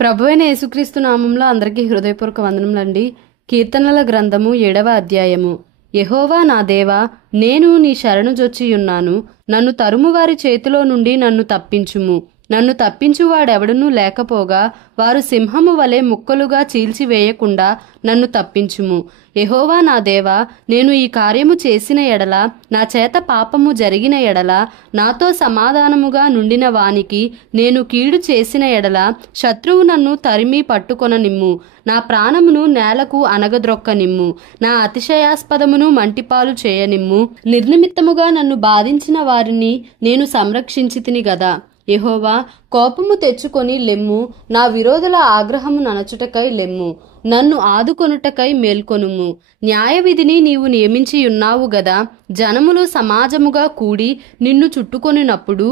ప్రభువైన యేసుక్రీస్తు నామంలో అందరికీ హృదయపూర్వక వందనములండి. కీర్తనల గ్రంథము 7వ అధ్యాయము. యెహోవా నా దేవా, నేను నీ శరణుజొచ్చియున్నాను. నన్ను తరుమువారి చేతిలో నుండి నన్ను తప్పించుము. నన్ను తప్పించువాడెవడనూ లేకపోగా వారు సింహము వలె ముక్కలుగా చీల్చివేయకుండా నన్ను తప్పించుము. యెహోవా నా దేవా, నేను ఈ కార్యము చేసిన ఎడల, నా చేత పాపము జరిగిన ఎడల, నాతో సమాధానముగా నుండిన వానికి నేను కీడు చేసిన ఎడల, శత్రువు నన్ను తరిమి పట్టుకొననిమ్ము. నా ప్రాణమును నేలకు అనగద్రొక్కనిమ్ము. నా అతిశయాస్పదమును మంటిపాలు చేయనిమ్ము. నిర్నిమిత్తముగా నన్ను బాధించిన వారిని నేను సంరక్షించితిని గదా. యెహోవా, కోపము తెచ్చుకొని లెమ్ము. నా విరోధుల ఆగ్రహము ననచుటకై లెమ్ము. నన్ను ఆదుకొనుటకై మేల్కొనుము. న్యాయవిధిని నీవు నియమించియున్నావు గదా. జనములు సమాజముగా కూడి నిన్ను చుట్టుకొనినప్పుడు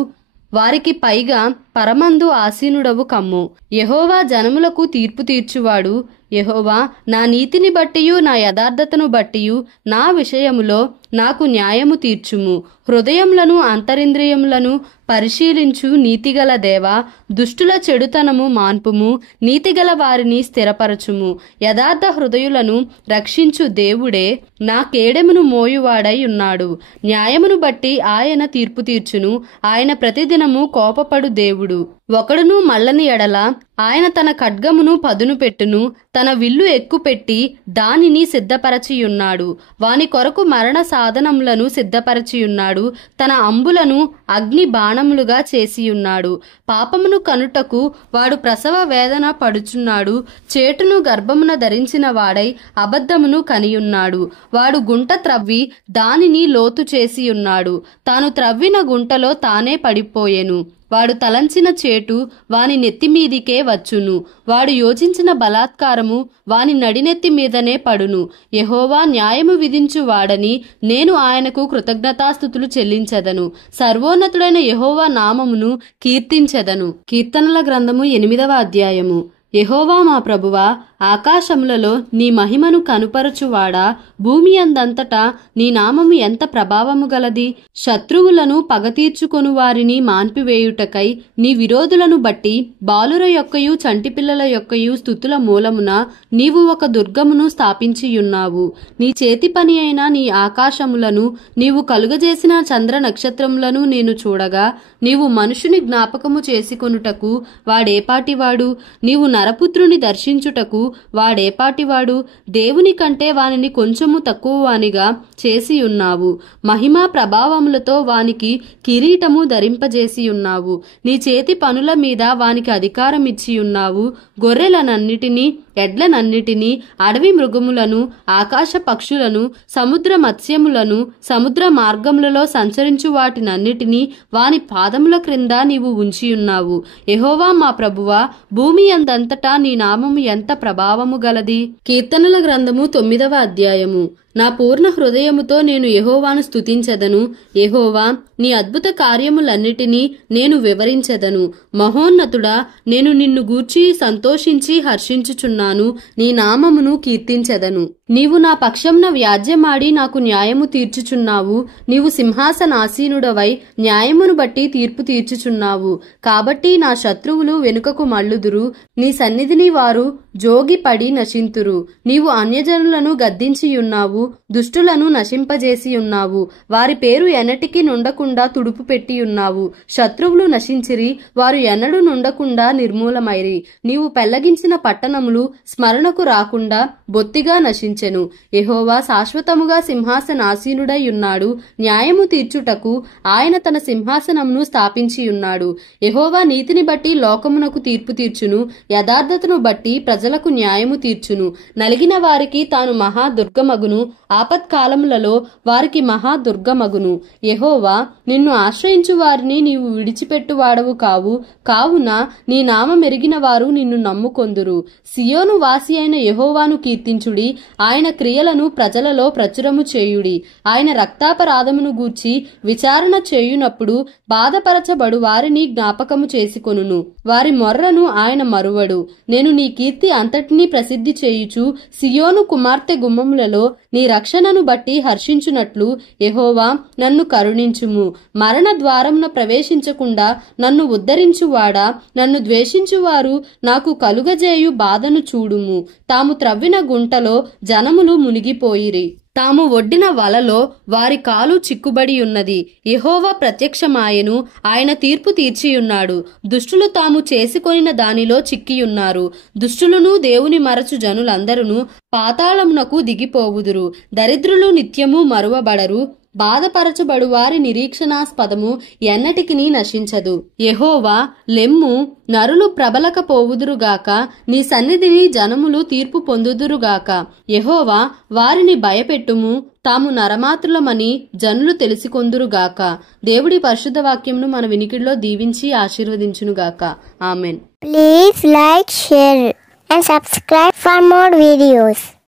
వారికి పైగా పరమందు ఆసీనుడవు కమ్ము. యెహోవా జనములకు తీర్పు తీర్చువాడు. యెహోవా, నా నీతిని బట్టియు నా యథార్థతను బట్టియు నా విషయములో నాకు న్యాయము తీర్చుము. హృదయములను అంతరింద్రియములను పరిశీలించు నీతిగల దేవా, దుష్టుల చెడుతనము మాన్పుము. నీతిగల వారిని స్థిరపరచుము. యథార్థ హృదయులను రక్షించు దేవుడే నా కేడెమును మోయువాడై ఉన్నాడు. న్యాయమును బట్టి ఆయన తీర్పు తీర్చును. ఆయన ప్రతిదినము కోపపడు దేవుడు. ఒకడును మల్లని ఎడల ఆయన తన ఖడ్గమును పదును పెట్టును. తన విల్లు ఎక్కుపెట్టి దానిని సిద్ధపరచియున్నాడు. వాని కొరకు మరణ సాధనములను సిద్ధపరచియున్నాడు. తన అంబులను అగ్ని బాణములుగా చేసియున్నాడు. పాపమును కనుటకు వాడు ప్రసవ వేదన పడుచున్నాడు. చేటును గర్భమున ధరించిన వాడై అబద్ధమును కనియున్నాడు. వాడు గుంట త్రవ్వి దానిని లోతు చేసియున్నాడు. తాను త్రవ్విన గుంటలో తానే పడిపోయెను. వాడు తలంచిన చేటు వాని నెత్తిమీదికే వచ్చును. వాడు యోచించిన బలాత్కారము వాని నడినెత్తి మీదనే పడును. యెహోవా న్యాయము విధించువాడని నేను ఆయనకు కృతజ్ఞతాస్తుతులు చెల్లించెదను. సర్వోన్నతుడైన యెహోవా నామమును కీర్తించెదను. కీర్తనల గ్రంథము 8వ అధ్యాయము. యెహోవా మా ప్రభువా, ఆకాశములలో నీ మహిమను కనుపరచువాడా, భూమి అందంతటా నీ నామము ఎంత ప్రభావము గలది. శత్రువులను పగతీర్చుకొను వారిని మాన్పివేయుటకై నీ విరోధులను బట్టి బాలుర యొక్కయు చంటిపిల్లల యొక్కయు స్తుతుల మూలమున నీవు ఒక దుర్గమును స్థాపించియున్నావు. నీ చేతి పని అయిన నీ ఆకాశములను నీవు కలుగజేసిన చంద్ర నక్షత్రములను నేను చూడగా, నీవు మనుషుని జ్ఞాపకము చేసుకొనుటకు వాడేపాటివాడు? నీవు నరపుత్రుని దర్శించుటకు వాడేపాటివాడు? దేవుని కంటే వానిని కొంచెము తక్కువ వానిగా చేసియున్నావు. మహిమా ప్రభావములతో వానికి కిరీటము ధరింపజేసియున్నావు. నీ చేతి పనుల మీద వానికి అధికారం ఇచ్చియున్నావు. గొర్రెలనన్నిటినీ, ఎడ్లనన్నిటినీ, అడవి మృగములను, ఆకాశ పక్షులను, సముద్ర మత్స్యములను, సముద్ర మార్గములలో సంచరించు వాటినన్నిటినీ వాని పాదముల క్రింద నీవు ఉంచియున్నావు. యెహోవా మా ప్రభువా, భూమి అందంతటా నీ నామము ఎంత ప్రభావము గలది. కీర్తనల గ్రంథము 9వ అధ్యాయము. నా పూర్ణ హృదయముతో నేను యెహోవాను స్తుతించెదను. యెహోవా, నీ అద్భుత కార్యములన్నిటినీ నేను వివరించెదను. మహోన్నతుడా, నేను నిన్ను గూర్చి సంతోషించి హర్షించుచున్నాను. నీ నామమును కీర్తించెదను. నీవు నా పక్షమున వ్యాజ్యమాడి నాకు న్యాయము తీర్చుచున్నావు. నీవు సింహాసనాసీనుడవై న్యాయమును బట్టి తీర్పు తీర్చుచున్నావు. కాబట్టి నా శత్రువులు వెనుకకు మల్లుదురు. నీ సన్నిధిని వారు జోగిపడి నశింతురు. నీవు అన్యజనులను గద్దించియున్నావు. దుష్టులను నశింపజేసియున్నావు. వారి పేరు ఎన్నటికీ నుండకుండా తుడుపు పెట్టియున్నావు. శత్రువులు నశించిరి, వారు ఎన్నడూ నుండకుండా నిర్మూలమైరి. నీవు పెళ్లగించిన పట్టణములు స్మరణకు రాకుండా బొత్తిగా నశించెను. యెహోవా శాశ్వతముగా సింహాసనాసీనుడై ఉన్నాడు. న్యాయము తీర్చుటకు ఆయన తన సింహాసనమును స్థాపించియున్నాడు. యెహోవా నీతిని బట్టి లోకమునకు తీర్పు తీర్చును. యథార్థతను బట్టి ప్రజలకు న్యాయము తీర్చును. నలిగిన వారికి తాను మహాదుర్గమగును. ఆపత్కాలములలో వారికి మహాదుర్గమగును. యెహోవా, నిన్ను ఆశ్రయించు వారిని నీవు విడిచిపెట్టువాడవు కావు. కావున నీ నామమెరిగిన వారు నిన్ను నమ్ముకొందురు. సియోను వాసి అయిన యెహోవాను కీర్తించుడి. ఆయన క్రియలను ప్రజలలో ప్రచురము చేయుడి. ఆయన రక్తాపరాధమును గూర్చి విచారణ చేయునప్పుడు బాధపరచబడు వారిని జ్ఞాపకము చేసుకొనును. వారి మొర్రను ఆయన మరువడు. నేను నీ కీర్తి అంతటినీ ప్రసిద్ధి చేయుచు సియోను కుమార్తె గుమ్మములలో నీ రక్షణను బట్టి హర్షించునట్లు యెహోవా నన్ను కరుణించుము. మరణ ద్వారమున ప్రవేశించకుండా నన్ను ఉద్ధరించువాడా, నన్ను ద్వేషించువారు నాకు కలుగజేయు బాధను చూడుము. తాము త్రవ్విన గుంటలో జనములు మునిగిపోయిరి, తాము ఒడ్డిన వలలో వారి కాలు చిక్కుబడి ఉన్నది. యెహోవా ప్రత్యక్షమాయెను, ఆయన తీర్పు తీర్చియున్నాడు. దుష్టులు తాము చేసుకొనిన దానిలో చిక్కియున్నారు. దుష్టులను దేవుని మరచు జనులందరూ పాతాళమునకు దిగిపోవుదురు. దరిద్రులు నిత్యము మరువబడరు. బాధపరచబడు వారి నిరీక్షణాస్పదము ఎన్నటికినీ నశించదు. యెహోవా లెమ్ము, నరులు ప్రబలకపోవుదురుగాక, నీ సన్నిధిని జనములు తీర్పు పొందుదురుగాక. యెహోవా వారిని భయపెట్టుము, తాము నరమాత్రులమని జనులు తెలుసుకొందురుగాక. దేవుడి పరిశుద్ధ వాక్యమును మన వినికిడిలో దీవించి ఆశీర్వదించునుగాక. Amen. Please like, share and subscribe for more videos.